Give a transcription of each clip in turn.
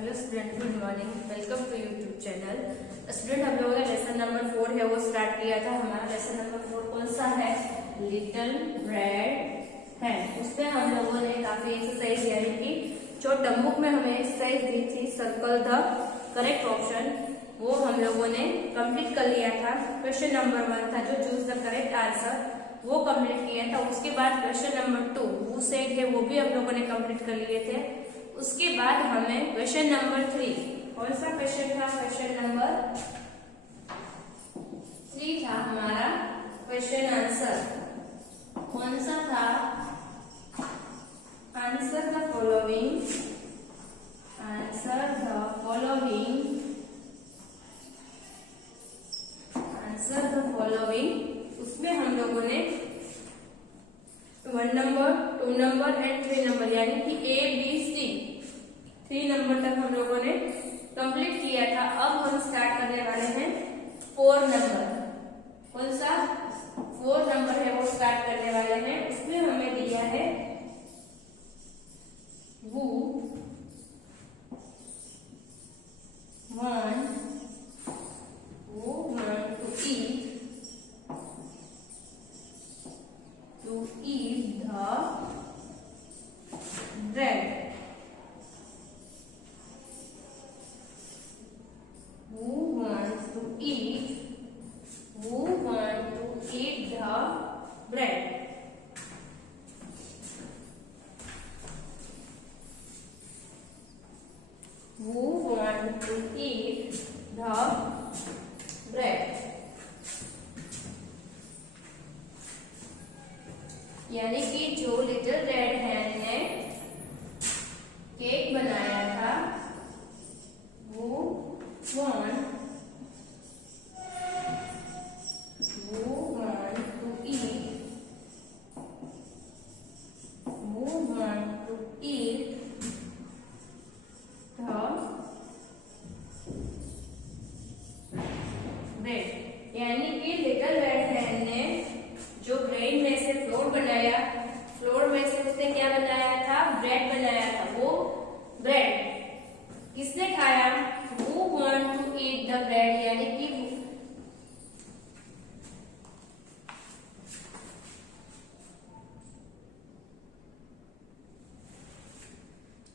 Hello student, good morning. Welcome to YouTube channel. Student, हम लोगों ने लेसन नंबर 4 है वो स्टार्ट किया था। हमारा लेसन नंबर 4 कौन सा है? लिटिल रेड है। उसमें हम लोगों ने काफी एक्सरसाइज यानी कि जो टर्मबुक में हमें एक्सरसाइज दी थी, सर्कल द करेक्ट ऑप्शन, वो हम लोगों ने कंप्लीट कर लिया था। क्वेश्चन नंबर 1 था जो चूज द करेक्ट आंसर, वो कंप्लीट किया था। उसके बाद क्वेश्चन नंबर 2 हु सेड है वो भी हम लोगों ने कंप्लीट कर लिए थे। उसके बाद हमें क्वेश्चन नंबर 3, कौन सा क्वेश्चन था? क्वेश्चन नंबर 3 था हमारा क्वेश्चन आंसर। कौन सा था? Answer the following, answer the following, answer the following. उसमें हम लोगों ने 1 नंबर, 2 नंबर एंड 3 नंबर यानी कि A B C 3 नंबर तक हम लोगों ने कंप्लीट किया था। अब हम स्टार्ट करने वाले हैं 4 नंबर। कौन सा? 4 नंबर है वो स्टार्ट करने वाले हैं। उसमें हमें दिया है who want to eat the bread. Who wants to eat the bread? Who wants to eat the bread? यानी कि जो लिटिल रेड हैन ने केक बनाया था, वो want to eat the bread। यानी कि लिटिल रेड हैन ने जो ब्रेड में से फ्लोर बनाया, फ्लोर में से उसने क्या बनाया था? ब्रेड बनाया था। वो ब्रेड किसने खाया? Who want to eat the bread? यानी कि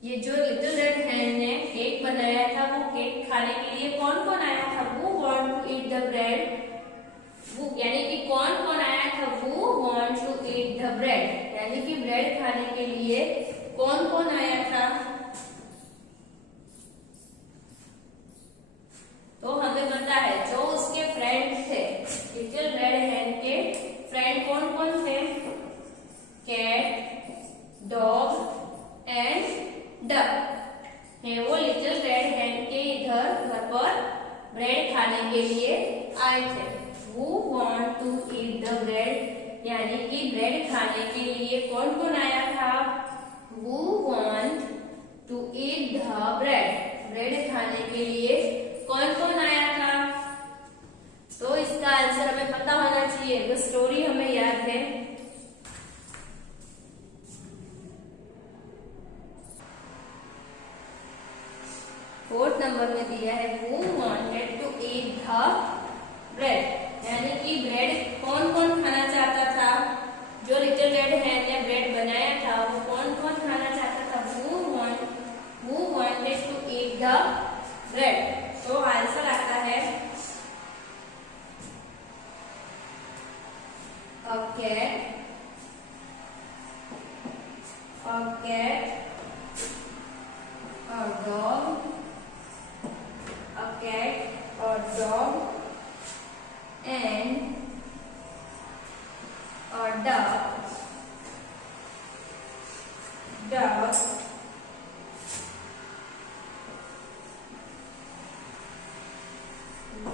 ये जो लिटिल रेड हैन ने केक बनाया था, वो केक खाने के लिए कौन कौन आया था? Who want to eat the bread? वो यानी कि कौन कौन आया था? Who want to eat the bread? यानी कि ब्रेड खाने के लिए कौन कौन आया था? तो हमें पता है जो उसके फ्रेंड थे, लिटिल रेड हैन के फ्रेंड कौन कौन थे? कैट, डॉग एंड डक है। वो लिटिल रेड हैन के इधर घर पर ब्रेड खाने के लिए आए थे। Who want to eat the bread? यानी कि ब्रेड खाने के लिए कौन कौन आया था? Who want to eat the bread? Bread खाने के लिए कौन कौन आया था? तो इसका आंसर हमें पता होना चाहिए। वो स्टोरी हमें याद है। फोर्थ नंबर में दिया है Who wanted to eat the bread? यानी कि ब्रेड कौन कौन खाना चाहता था? जो लिटिल रेड हैन ने ब्रेड बनाया था, वो कौन कौन खाना चाहता था? Who wanted to eat the bread? तो आंसर आता है a cat, a dog, a cat or dog and a duck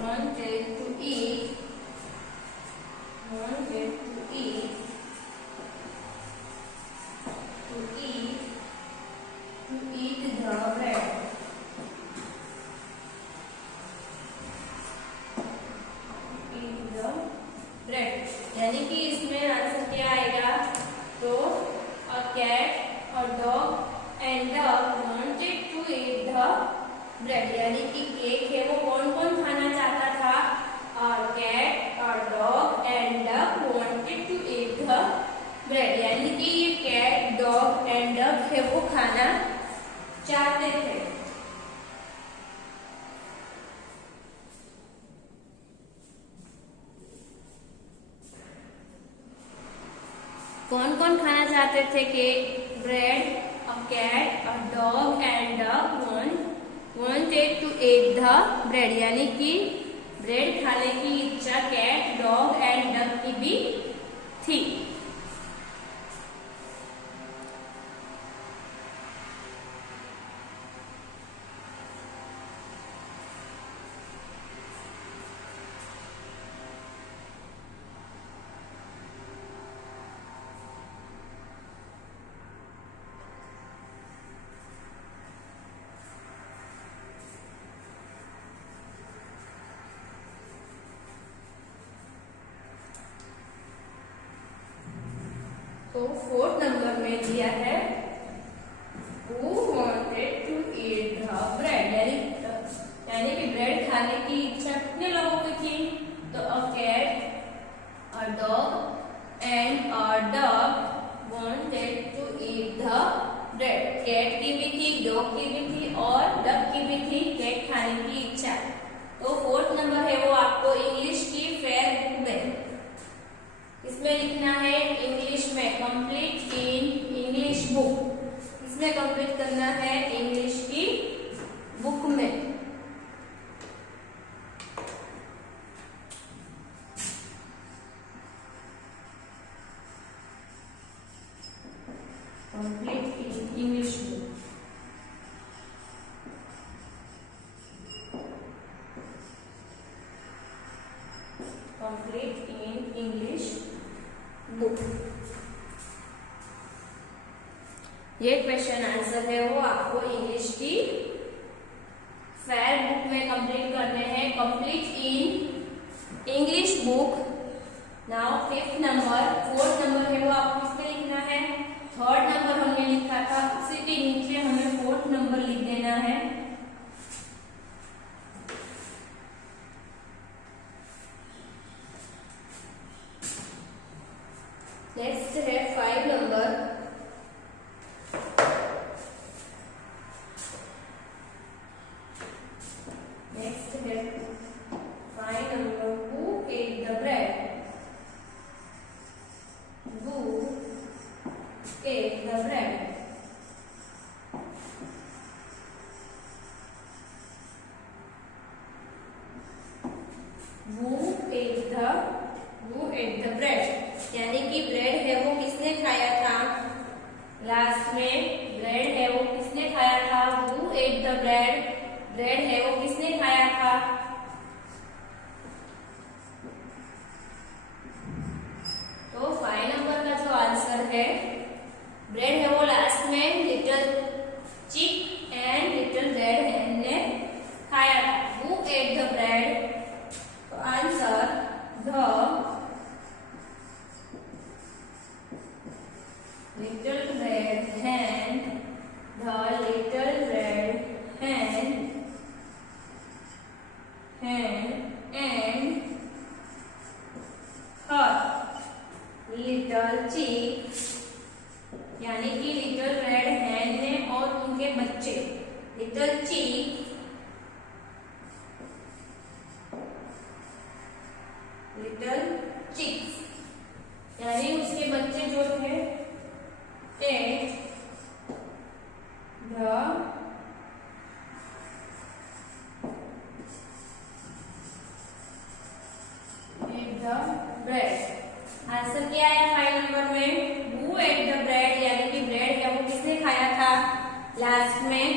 wanted to eat the bread। यानी कि इसमें आंसर क्या आएगा? तो a cat or dog यानी कि केक है वो कौन कौन खाना चाहता था? कैट और dog and duck wanted to eat the bread, यानी कि ये कैट डॉग एंड डक है वो खाना चाहते थे। कौन कौन खाना चाहते थे cake? Bread, a cat, a dog and duck wanted to eat the bread, यानी कि ब्रेड खाने की इच्छा कैट डॉग एंड डक की भी थी। तो 4th नंबर में दिया है Who wanted to eat the bread, यानी कि ब्रेड खाने की इच्छा कितने लोगों की थी? तो a cat, a dog and a duck wanted to eat the bread, cat की भी थी, डॉग की भी थी और डक की भी थी केक खाने की इच्छा। तो 4th नंबर है वो आपको इंग्लिश की फेयर बुक में, इसमें लिखना है इंग्लिश में कंप्लीट इन इंग्लिश बुक, इसमें कंप्लीट करना है इंग्लिश की बुक में। Complete in English book, complete in English book. ये क्वेश्चन आंसर है वो आपको इंग्लिश की फेयर बुक में कंप्लीट करने हैं, complete in English book. Now 5th number, 4th number है वो आपको इसमें लिखना है, 3rd नंबर हमने लिखा था उसी के नीचे हमें 4th नंबर लिख देना है। नेक्स्ट है 5 नंबर, नेक्स्ट है 5 number Who ate the bread, Who ate the bread, Who ate the bread, यानी कि ब्रेड है वो किसने खाया था? लास्ट में ब्रेड है वो किसने खाया था? Who ate the bread, bread है वो किसने खाया था? तो 5 नंबर का जो आंसर है ब्रेड है वो लास्ट में लिटिल चिक एंड लिटिल रेड हैन ने खाया था। Who ate the bread, तो answer the little red hen, the little red hen and her little chick, यानी कि लिटिल रेड हैन ने और उनके बच्चे लिटिल चिक, लिटिल चिक्स, यानी उसके बच्चे जो थे ate the bread। आंसर क्या है 5 नंबर में? Who ate the bread, यानी कि ब्रेड है वो किसने खाया था? लास्ट में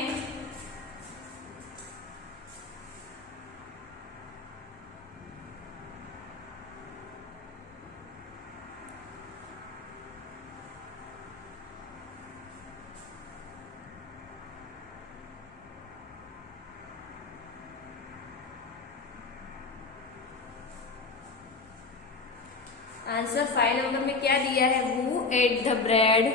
आंसर 5 नंबर में क्या दिया है? Who ate the bread,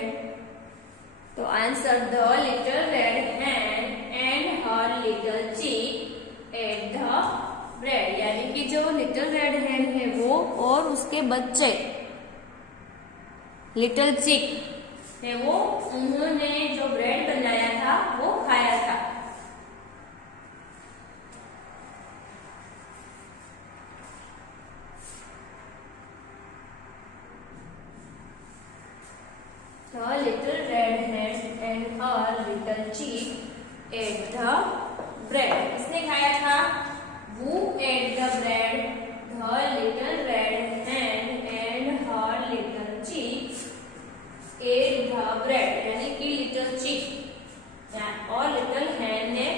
तो answer the little red hen and her little chick the bread, यानी कि जो लिटिल रेड हेन है वो और उसके बच्चे लिटिल चिक है वो, उन्होंने जो ब्रेड बनाया था वो खाया था। The little red hen and her little chick ate the bread. किसने खाया था? Who ate the bread? The little red hen and her little chick ate the bread. यानी कि little chick और little hen ने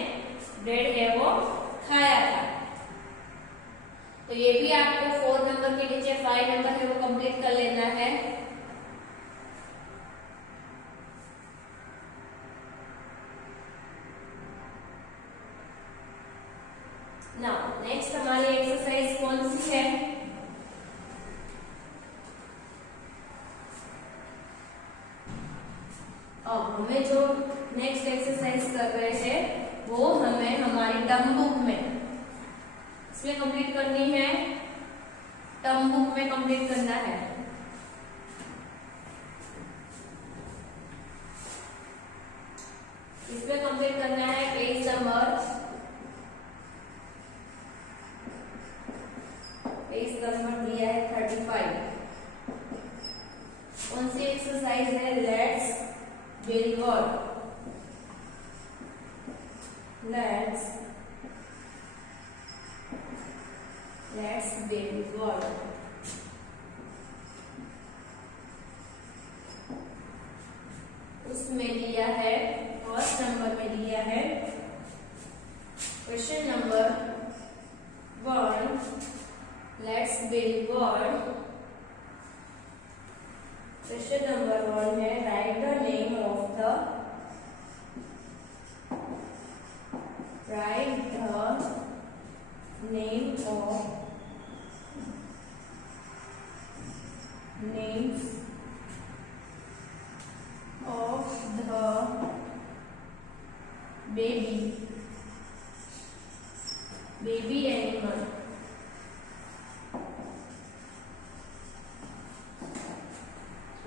ब्रेड है वो खाया था। तो ये भी आपको 4 नंबर के नीचे 5 नंबर है वो कंप्लीट कर लेना है। नाउ नेक्स्ट हमारी एक्सरसाइज कौन सी है? अब हमें जो नेक्स्ट एक्सरसाइज कर रहे हैं वो हमें हमारी टर्म बुक में इसमें कंप्लीट करनी है। टर्म बुक में कंप्लीट करना है। इसमें कंप्लीट करना है पेज नंबर 35। कौन सी एक्सरसाइज है? Let's build word. Let's build word. उसमें दिया है फर्स्ट नंबर में दिया है question number 1। Let's build word. Question number 1 है right the name of the names of the baby animal।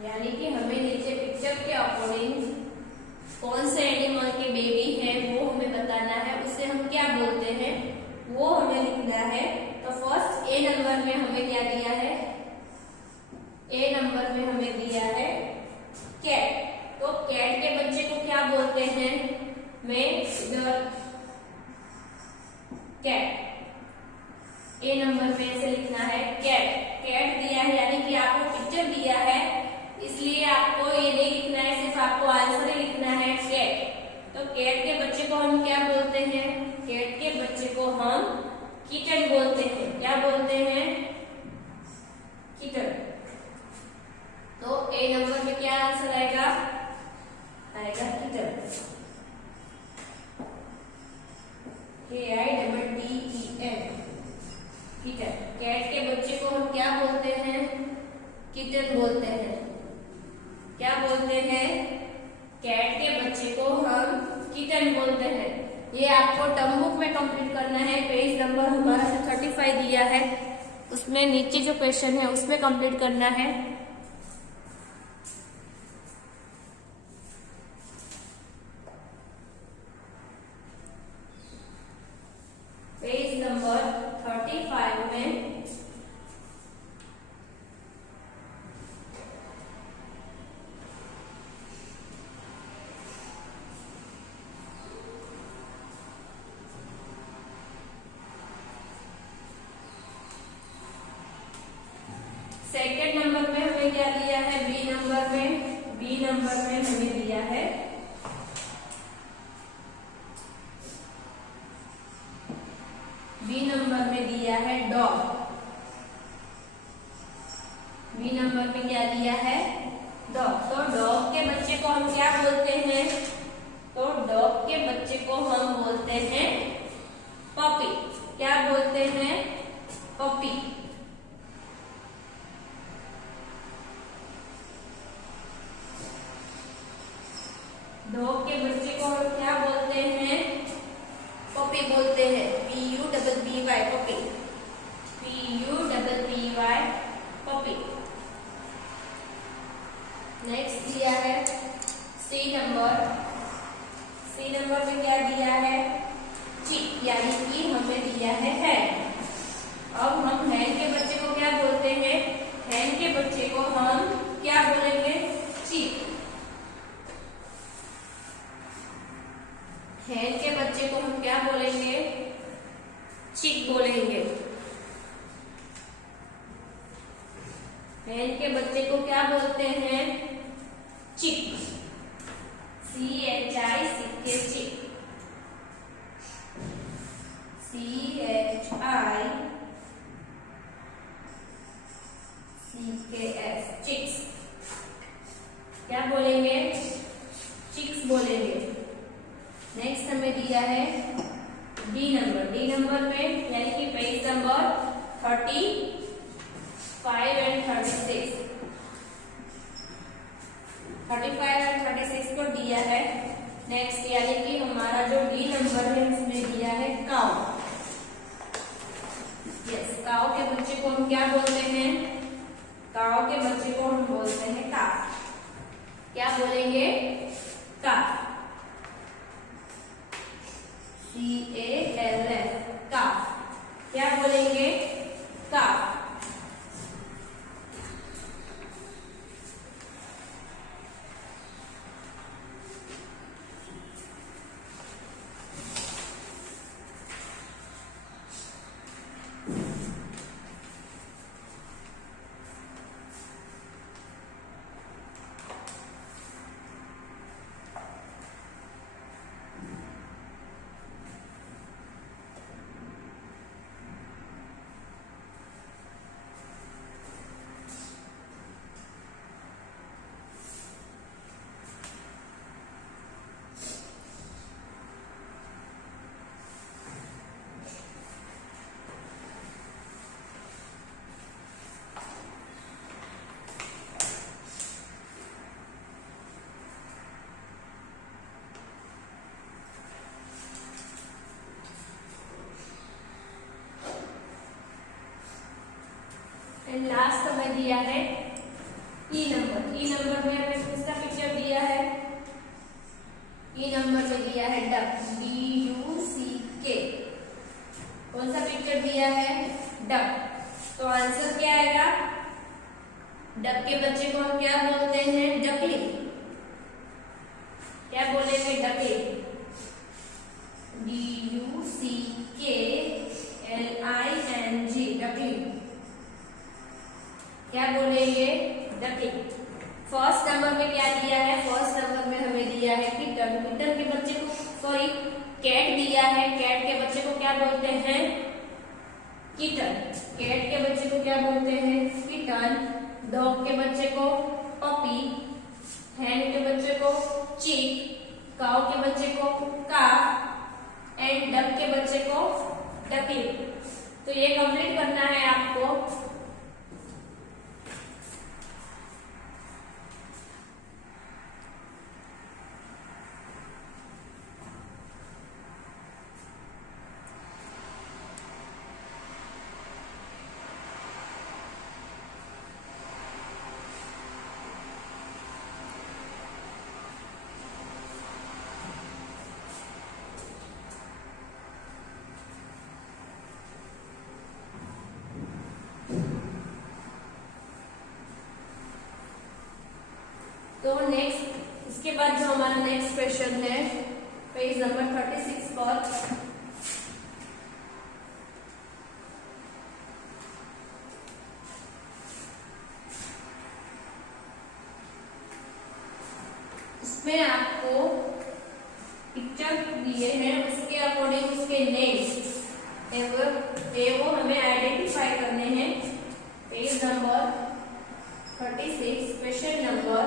यानी कि हमें नीचे पिक्चर के अकॉर्डिंग कौन से एनिमल के बेबी है वो हमें बताना है। उसे हम क्या बोलते हैं वो हमें लिखना है। तो फर्स्ट ए नंबर में हमें क्या दिया है? ए नंबर में हमें दिया है कैट। तो कैट के बच्चे को क्या बोलते हैं? मैं इधर कैट ए नंबर में से लिखना है कैट। कैट दिया है यानी कि आपको पिक्चर दिया है, इसलिए आपको ये नहीं लिखना है, सिर्फ आपको आंसर ही लिखना है कैट। तो कैट के बच्चे को हम क्या बोलते हैं? कैट के बच्चे को हम किटन बोलते हैं। क्या बोलते हैं? किटन। तो ए नंबर में क्या आंसर आएगा? आएगा किटन। KITTEN kitten. कैट के बच्चे को हम क्या बोलते हैं? किटन बोलते हैं। क्या बोलते हैं? कैट के बच्चे को हम किटन बोलते हैं। ये आपको टर्म बुक में कंप्लीट करना है। पेज नंबर हमारा 35 दिया है, उसमें नीचे जो क्वेश्चन है उसमें कंप्लीट करना है। पेज नंबर 35 में सेकेंड नंबर में हमें क्या दिया है? बी नंबर में हमें दिया है बी नंबर में दिया है डॉग। बी नंबर में क्या दिया है? डॉग। तो डॉग के बच्चे को हम क्या बोलते हैं? तो डॉग के बच्चे को हम बोलते हैं पपी। क्या बोलते हैं? पपी। डॉग के बच्चे को हम क्या बोलते हैं? पपी बोलते हैं। PUPPY Y puppy, PUPPY puppy. Next दिया है सी नंबर। सी नंबर में क्या दिया है? चिक, यानी कि हमें दिया है हैन। अब हम हैन के बच्चे को क्या बोलते हैं? हैन के बच्चे को हम क्या बोलेंगे? चिक। हैन के बच्चे को हम क्या बोलेंगे? चिक बोलेंगे। हैन के बच्चे को क्या बोलते हैं? चिक, CHI सीखे चिक, CHICKS चिक्स। क्या बोलेंगे? चिक्स बोलेंगे। नेक्स्ट हमें दिया है डी नंबर। डी नंबर में यानी कि पेज नंबर 35 एंड 36, 35 एंड 36 को दिया है। नेक्स्ट यानी कि हमारा जो डी नंबर है उसमें दिया है काउ। यस, काउ के बच्चे को हम क्या बोलते हैं? काउ के बच्चे को हम बोलते हैं काफ। क्या बोलेंगे? काफ, CALF काफ। क्या बोलेंगे? काफ। एंड लास्ट हमें दिया है ई नंबर। ई नंबर में हमें किसका पिक्चर दिया है? ई नंबर में दिया है डक, DUCK। कौन सा पिक्चर दिया है? डक। तो आंसर क्या आएगा? डक के बच्चे को हम क्या बोलते हैं? डकली। क्या बोलेंगे? डकली, DUCKLING डकली। क्या बोलेंगे? डकली। फर्स्ट नंबर में क्या दिया है? फर्स्ट नंबर में हमें दिया है किटन। किटन के बच्चे को, सॉरी कैट दिया है। कैट के बच्चे को क्या बोलते हैं? किटन। कैट के बच्चे को क्या बोलते हैं? किटन। डॉग के बच्चे को पपी। हैन के बच्चे को चिक। काउ के बच्चे को काफ एंड डक के बच्चे को डकली। तो ये कंप्लीट करना है आपको। तो नेक्स्ट, इसके बाद जो हमारा नेक्स्ट क्वेश्चन है पेज नंबर 36 पर, इसमें आपको पिक्चर दिए हैं, उसके अकॉर्डिंग उसके नेम्स वो हमें आइडेंटिफाई करने हैं। Page number 36 question number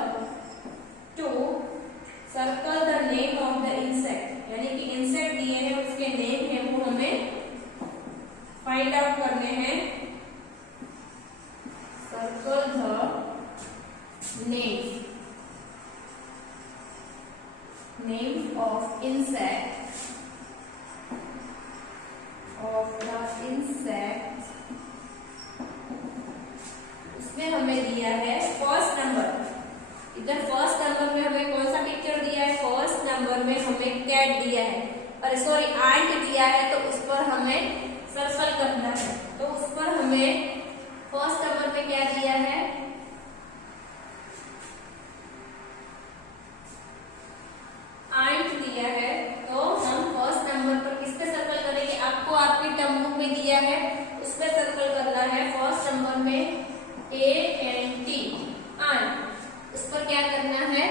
2, circle the name of the insect, यानी कि इंसेक्ट दिए हैं उसके नेम है वो हमें फाइंड आउट करने हैं। Circle the name of insect अरे सॉरी 8 दिया है तो उस पर हमें सर्कल करना है। तो उस पर हमें फर्स्ट नंबर पे क्या दिया है, 8 दिया है। तो हम फर्स्ट नंबर पर किस पे सर्कल करेंगे, आपको आपकी टर्म बुक में दिया है उस पे सर्कल करना है। फर्स्ट नंबर में ANT 8, उस पर क्या करना है,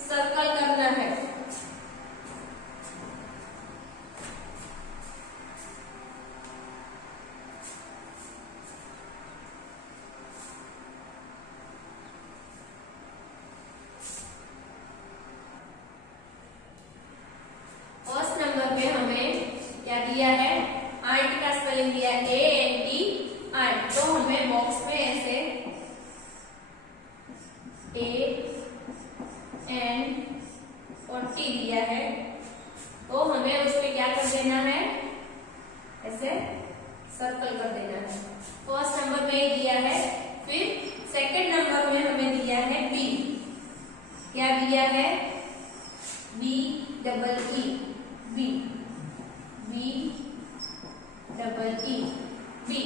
सर्कल करना है। फर्स्ट नंबर पे हमें क्या दिया है, 8 का स्पेलिंग दिया है ANT 8। तो हमें बॉक्स में ऐसे AN40 दिया है, तो हमें उस पे क्या कर देना है, ऐसे सर्कल कर देना है। फर्स्ट नंबर में ये दिया है। फिर सेकंड नंबर में हमें दिया है B, क्या दिया है, BEE B, BEE।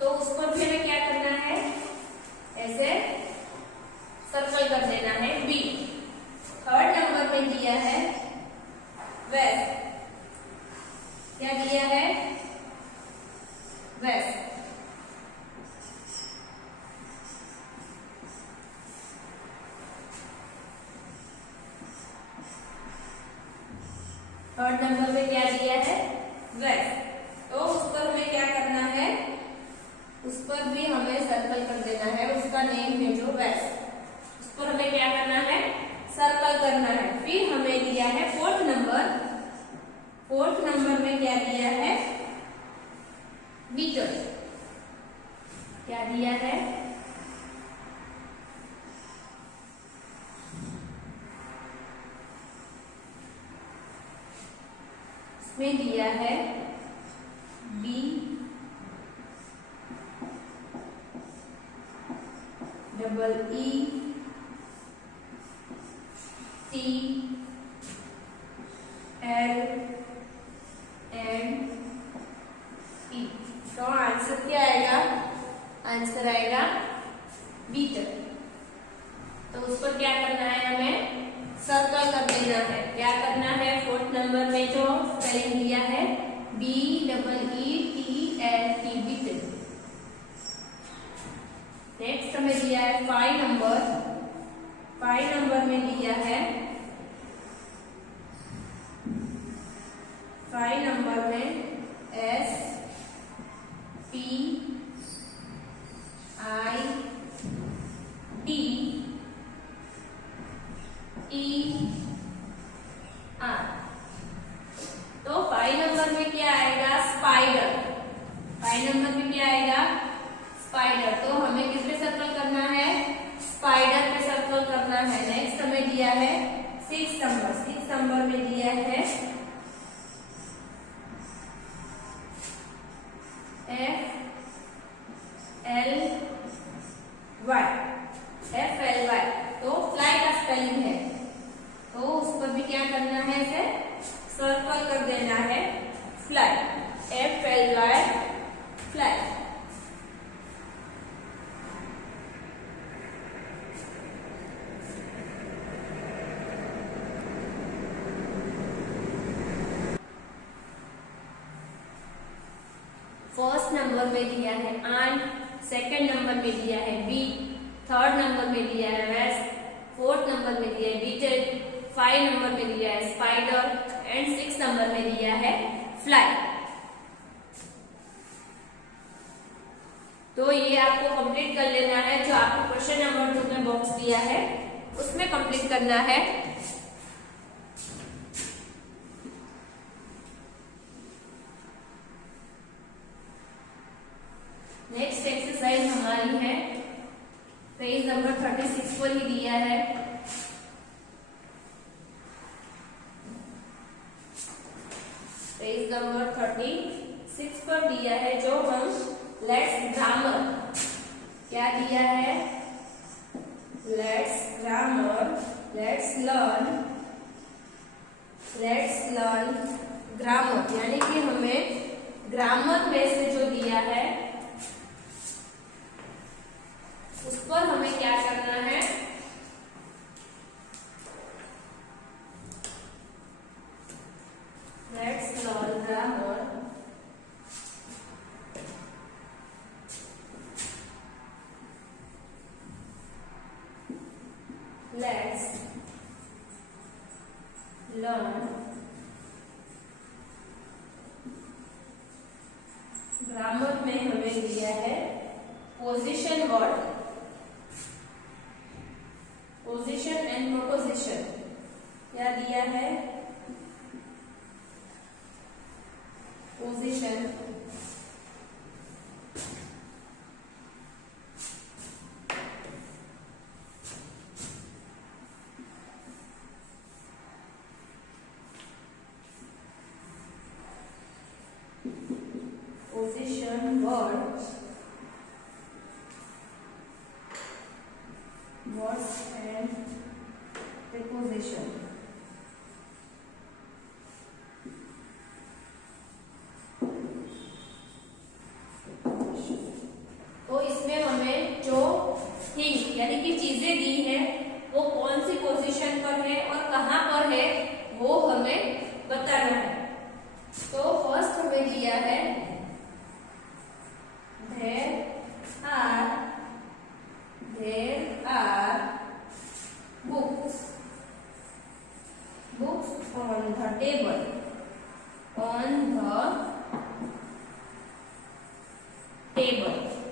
तो उस पर भी हमें क्या करना है, ऐसे सर्कल कर देना है B। थर्ड नंबर में दिया है वेस्ट, क्या दिया है, वेस्ट। थर्ड नंबर में क्या दिया है, वेस्ट। तो उस पर हमें क्या करना है, उस पर भी हमें सर्कल कर देना है, उसका नेम है जो वेस्ट, उस पर हमें क्या करना है, सर्कल करना है। फिर हमें दिया है फोर्थ नंबर, फोर्थ नंबर में क्या दिया है, बीटर, क्या दिया है, इसमें दिया है BEE TLNE। तो आंसर क्या आएगा, आंसर आएगा बीटर। तो उस पर क्या करना है, हमें सर्कल कर देना है। क्या करना है, फोर्थ नंबर में जो स्पेलिंग दिया है BEETLT बीटर। नेक्स्ट हमें दिया है 5 नंबर, 5 नंबर में दिया है, 5 नंबर में SPIDER। तो 5 नंबर में क्या आएगा, स्पाइडर। 5 नंबर में क्या आएगा, स्पाइडर। तो हमें किस पे सर्कल करना है, स्पाइडर पे सर्कल करना है। नेक्स्ट हमें दिया है 6 नंबर, 6 नंबर में दिया है FLY। तो फ्लाई का स्पेलिंग है, तो उस पर भी क्या करना है, इसे सर्कल कर देना है, fly, FLY fly. First number में दिया है आन, सेकंड नंबर में दिया है बी, थर्ड नंबर में दिया है वेस्ट, फोर्थ नंबर में दिया है बीटर, 5 नंबर में दिया है स्पाइडर एंड 6 नंबर में दिया है फ्लाई। तो ये आपको कंप्लीट कर लेना है, जो आपको क्वेश्चन नंबर 2 में बॉक्स दिया है उसमें कंप्लीट करना है। नेक्स्ट एक्सरसाइज हमारी है पेज नंबर 36 पर ही दिया है। पेज नंबर 36 पर दिया है, जो हम लेट्स ग्रामर, क्या दिया है, let's grammar, let's learn grammar, यानी कि हमें ग्रामर में से जो दिया है उस पर हमें क्या करना है, let's learn grammar. Let's learn grammar में हमें दिया है position word, position and proposition. क्या दिया है, position position word, words and preposition. तो इसमें हमें जो थिंग यानी कि चीजें दी है वो कौन सी पोजीशन पर है और कहां पर है वो हमें बताना है। तो फर्स्ट हमें दिया है there are books on the table,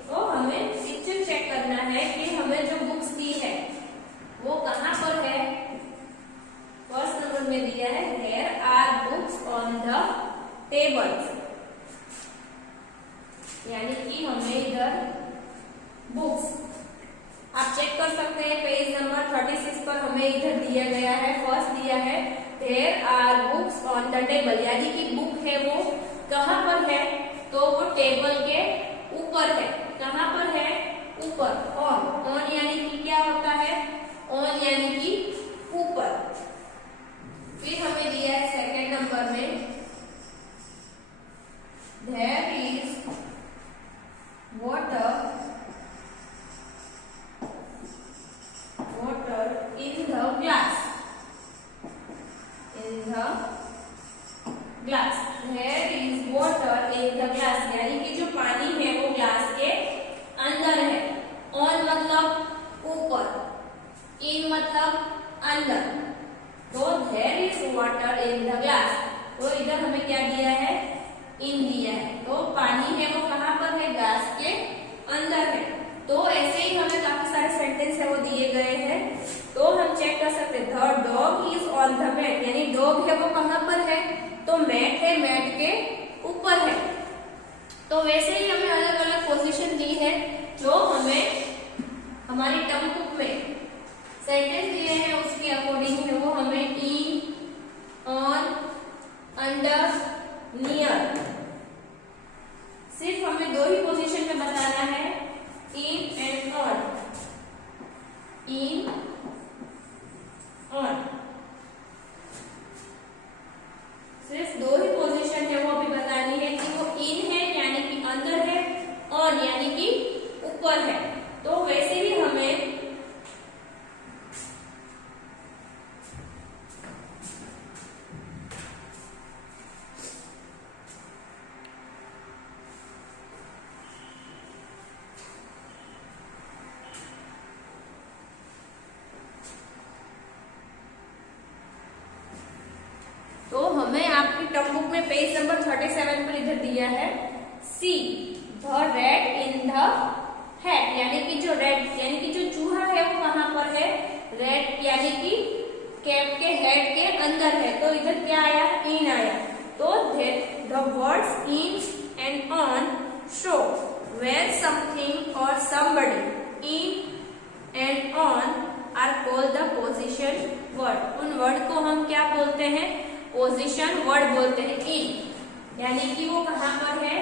तो हमें पिक्चर चेक करना है कि हमें जो बुक्स दी है वो कहां पर है। फर्स्ट नंबर में दिया है there are books on the tables, यानी कि हमें इधर बुक्स आप चेक कर सकते हैं पेज नंबर 36 पर हमें इधर दिया गया है। फर्स्ट दिया है there are books on the table, यानी कि बुक है वो कहां पर है, तो वो टेबल के ऊपर है। कहां पर है, ऊपर। ऑन यानी कि क्या होता है, ऑन यानी कि ऊपर। फिर हमें दिया है सेकंड नंबर में there is water in the glass, there is water in the glass, यानी कि जो पानी है वो ग्लास के अंदर है। ऑन मतलब ऊपर, इन मतलब अंदर, तो there is water in the glass, तो इधर हमें क्या दिया है, इन दिया है। तो पानी है वो कहां पर है, ग्लास के अंदर है। तो ऐसे ही हमें काफी सारे सेंटेंस है वो दिए गए हैं, तो हम चेक कर सकते हैं। The dog is on the mat, यानी डॉग है वो कहां पर है, तो मैट है, मैट के ऊपर है। तो वैसे ही हमें अलग अलग पोजीशन दी है जो हमें हमारी टर्म बुक में सेंटेंस दिए हैं उसके अकॉर्डिंग है वो हमें इन, ऑन, अंडर, नियर, सिर्फ हमें दो ही पोजीशन में बताना है, इन एंड ऑन, इन, ऑन, सिर्फ दो ही पोजीशन है वो अभी बतानी है कि वो इन है यानी कि अंदर है, ऑन यानी कि ऊपर है। तो वैसे ही हमें आपकी टर्म बुक में पेज नंबर 37 पर इधर दिया है see the red in the hat, यानी कि जो रेड यानी कि जो चूहा है वो कहां पर है, रेड यानी कि कैप के हेड के अंदर है। तो इधर क्या आया, इन आया। तो the words in and on show where something और somebody in and on are called the position word. उन वर्ड को हम क्या बोलते हैं, पोजीशन वर्ड बोलते हैं। इन यानी कि वो कहां पर है,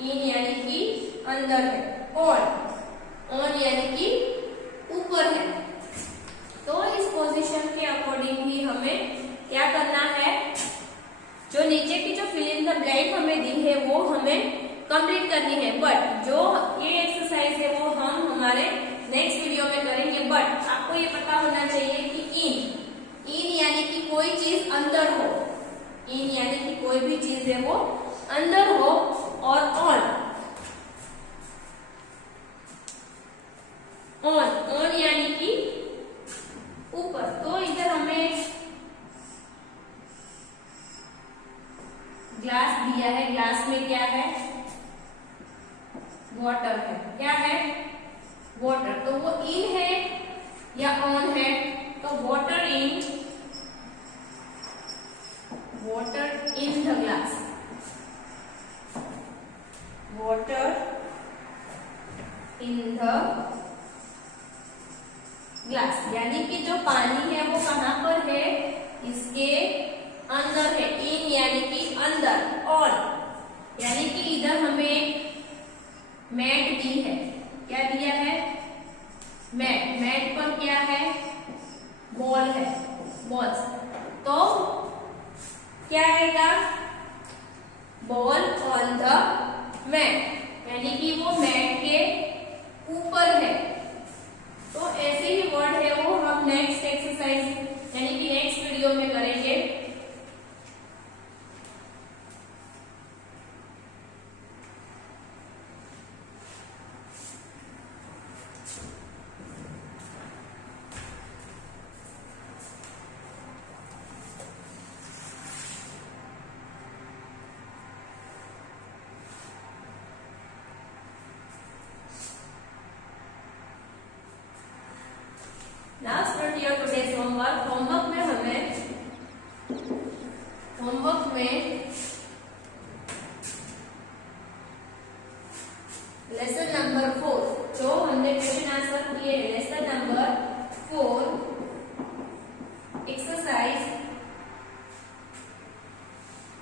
इन यानी कि अंदर है। ऑन यानी कि ऊपर है। तो इस पोजीशन के अकॉर्डिंग ही हमें क्या करना है, भी चीज है वो अंदर हो, और ऑन यानी कि ऊपर। तो इधर हमें ग्लास दिया है, ग्लास में क्या है, वाटर है। क्या है, वाटर। तो वो इन है या ऑन है, तो water in the glass, water in the glass, यानी कि जो पानी है वो कहां पर है, इसके अंदर है। इन यानी कि अंदर, ऑन यानी कि इधर हमें मैट दी है। क्या दिया है, मैट। मैट पर क्या है, बॉल है, बॉल्स। तो क्या आएगा, बॉल ऑन द मैट, यानी कि वो मैट के ऊपर है। तो ऐसे ही वर्ड है वो हम नेक्स्ट एक्सरसाइज यानी कि नेक्स्ट वीडियो में करेंगे। Now start your today's homework. Homework में लेसन नंबर 4 जो हमने क्वेश्चन आंसर किए हैं, lesson number 4 exercise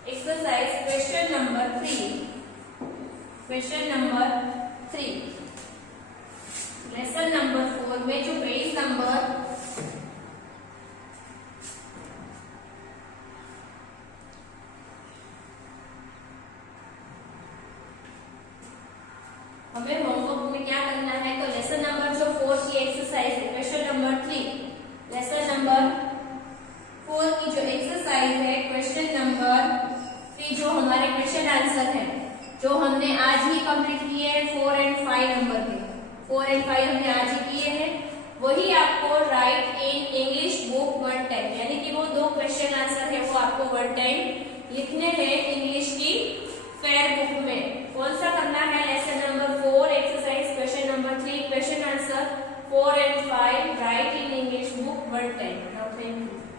question number 3 lesson number 4 में जो पेज नंबर हमें होमवर्क में क्या करना है, तो लेसन नंबर जो 4 की एक्सरसाइज है, क्वेश्चन नंबर 3, लेसन नंबर 4 की जो एक्सरसाइज है, क्वेश्चन नंबर 3 जो हमारे क्वेश्चन आंसर है, जो हमने आज ही कंप्लीट किए हैं 4 और 5 नंबर के, 4 और 5 हमने आज ही किए हैं। वही आपको right in English book 1 time, यानी कि वो 2 क्वेश्चन आंसर है वो आपको 1 टाइम लिखने हैं इंग्लिश की फेयर बुक में। कौन सा करना है, lesson number 4 exercise question number 3 question answer 4 और 5 right in English book 1 time. Thank you.